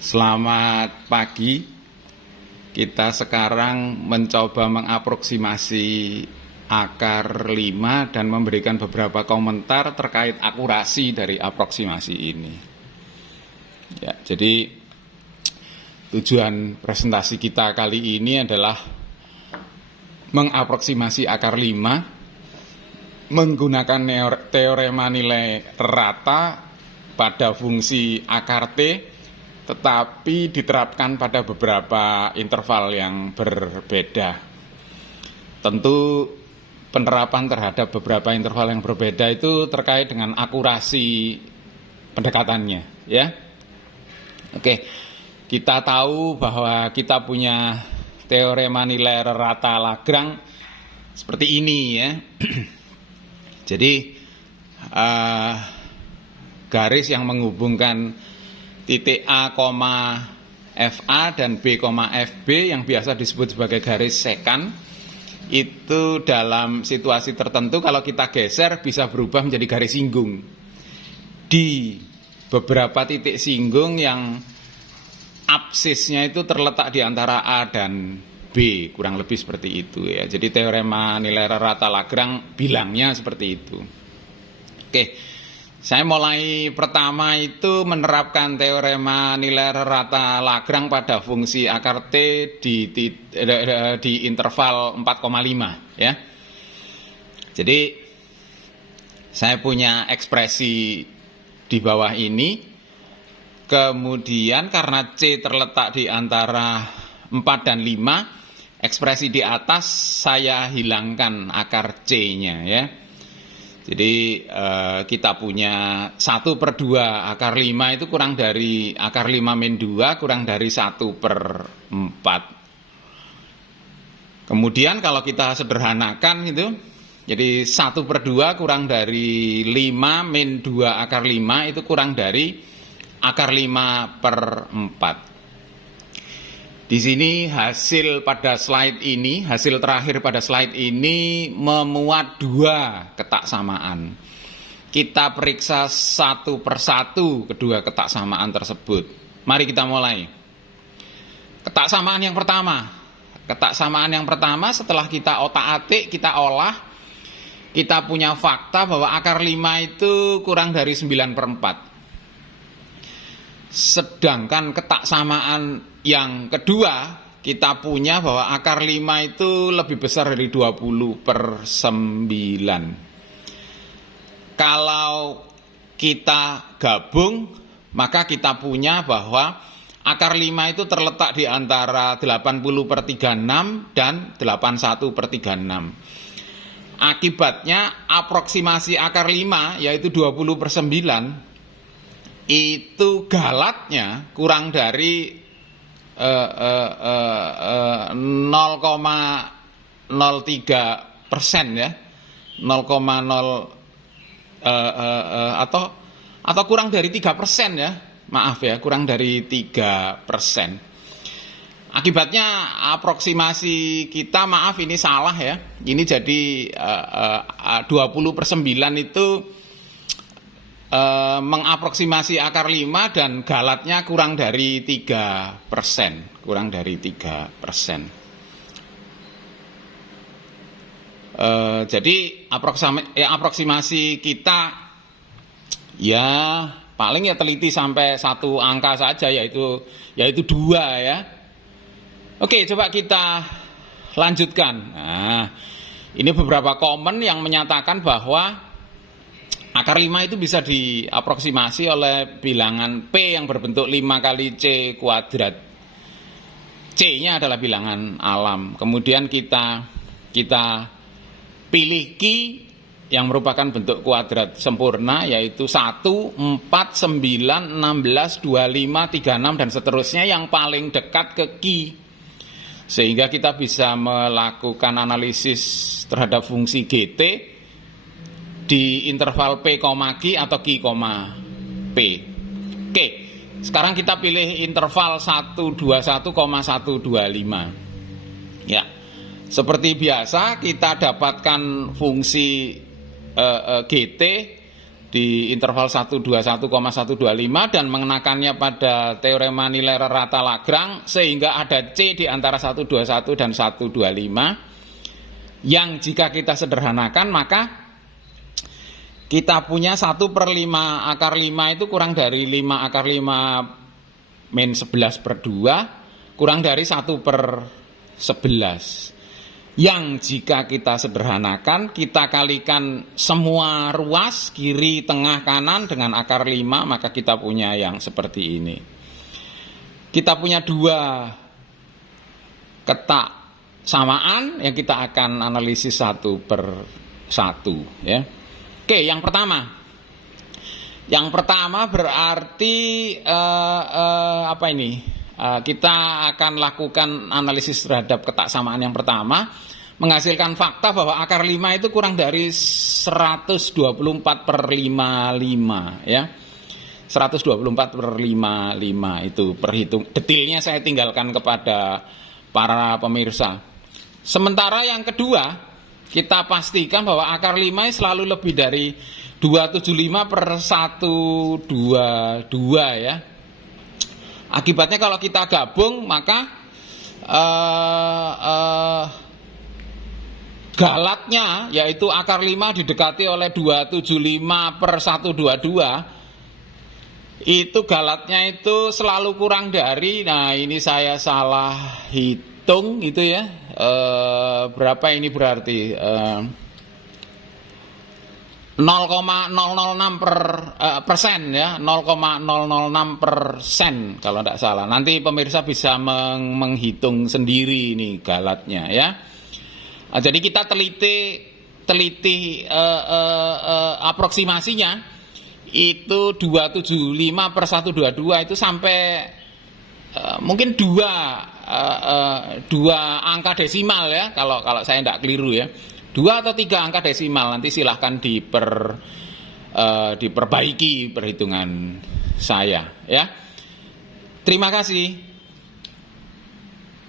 Selamat pagi. Kita sekarang mencoba mengaproksimasi akar 5 dan memberikan beberapa komentar terkait akurasi dari aproksimasi ini. Ya, jadi tujuan presentasi kita kali ini adalah mengaproksimasi akar 5 menggunakan teorema nilai rata pada fungsi akar T, tetapi diterapkan pada beberapa interval yang berbeda. Tentu penerapan terhadap beberapa interval yang berbeda itu terkait dengan akurasi pendekatannya, ya. Oke, kita tahu bahwa kita punya teorema nilai rata Lagrange seperti ini, ya. Jadi garis yang menghubungkan titik A, FA dan B, FB yang biasa disebut sebagai garis sekant itu dalam situasi tertentu kalau kita geser bisa berubah menjadi garis singgung di beberapa titik singgung yang absisnya itu terletak di antara A dan B, kurang lebih seperti itu, ya. Jadi teorema nilai rata Lagrange bilangnya seperti itu. Oke. Saya mulai pertama itu menerapkan teorema nilai rata Lagrange pada fungsi akar T di interval 4,5, ya. Jadi saya punya ekspresi di bawah ini. Kemudian karena C terletak di antara 4 dan 5, ekspresi di atas saya hilangkan akar C-nya, ya. Jadi kita punya 1/2 akar 5 itu kurang dari akar 5 min 2 kurang dari 1/4. Kemudian kalau kita sederhanakan itu, jadi 1/2 kurang dari 5 min 2 akar 5 itu kurang dari akar 5/4. Di sini hasil terakhir pada slide ini memuat 2 ketak samaan. Kita periksa satu persatu kedua ketak samaan tersebut. Mari kita mulai. Ketak samaan yang pertama. Ketak samaan yang pertama setelah kita otak-atik, kita olah, kita punya fakta bahwa akar 5 itu kurang dari 9/4. Sedangkan ketak samaan yang kedua, kita punya bahwa akar 5 itu lebih besar dari 20/9. Kalau kita gabung, maka kita punya bahwa akar 5 itu terletak di antara 80/36 dan 81/36. Akibatnya aproksimasi akar 5 yaitu 20/9 itu galatnya kurang dari 0,03%, ya, 0,0 atau kurang dari 3%, ya, maaf ya, kurang dari 3%. Akibatnya aproksimasi kita, maaf ini salah, ya, ini jadi 20/9 itu mengaproksimasi akar 5 dan galatnya kurang dari 3%, kurang dari 3%. Jadi aproksimasi kita ya paling ya teliti sampai 1 angka saja, yaitu 2, ya. Oke, coba kita lanjutkan. Nah, ini beberapa komen yang menyatakan bahwa akar 5 itu bisa diaproksimasi oleh bilangan P yang berbentuk 5 kali C kuadrat. C-nya adalah bilangan alam. Kemudian kita pilih Q yang merupakan bentuk kuadrat sempurna, yaitu 1, 4, 9, 16, 25, 36 dan seterusnya yang paling dekat ke Q. Sehingga kita bisa melakukan analisis terhadap fungsi GT di interval P, Q atau Q, P. Oke, sekarang kita pilih interval 121,125. Ya, seperti biasa kita dapatkan fungsi GT di interval 121,125 dan mengenakannya pada teorema nilai rata Lagrange sehingga ada C di antara 121 dan 125 yang jika kita sederhanakan maka kita punya 1/5 akar 5 itu kurang dari 5 akar 5 min 11/2 kurang dari 1/11 yang jika kita sederhanakan kita kalikan semua ruas kiri, tengah, kanan dengan akar 5 maka kita punya yang seperti ini. Kita punya dua ketak samaan yang kita akan analisis 1/1 ya. Oke, yang pertama. Yang pertama berarti apa ini? Kita akan lakukan analisis terhadap ketak samaan yang pertama, menghasilkan fakta bahwa akar 5 itu kurang dari 124/55 ya. 124/55 itu perhitung. Detailnya saya tinggalkan kepada para pemirsa. Sementara yang kedua, kita pastikan bahwa akar 5 selalu lebih dari 275/122 ya. Akibatnya kalau kita gabung maka galatnya yaitu akar 5 didekati oleh 275/122 itu galatnya itu selalu kurang dari, nah ini saya salah hitung itu ya, berapa ini berarti 0,006% ya, 0,006% kalau tidak salah. Nanti pemirsa bisa menghitung sendiri ini galatnya ya. Jadi kita teliti aproksimasinya itu 275/122 itu sampai mungkin dua angka desimal ya, kalau saya tidak keliru ya. 2 atau 3 angka desimal, nanti silahkan diperbaiki perhitungan saya ya. Terima kasih.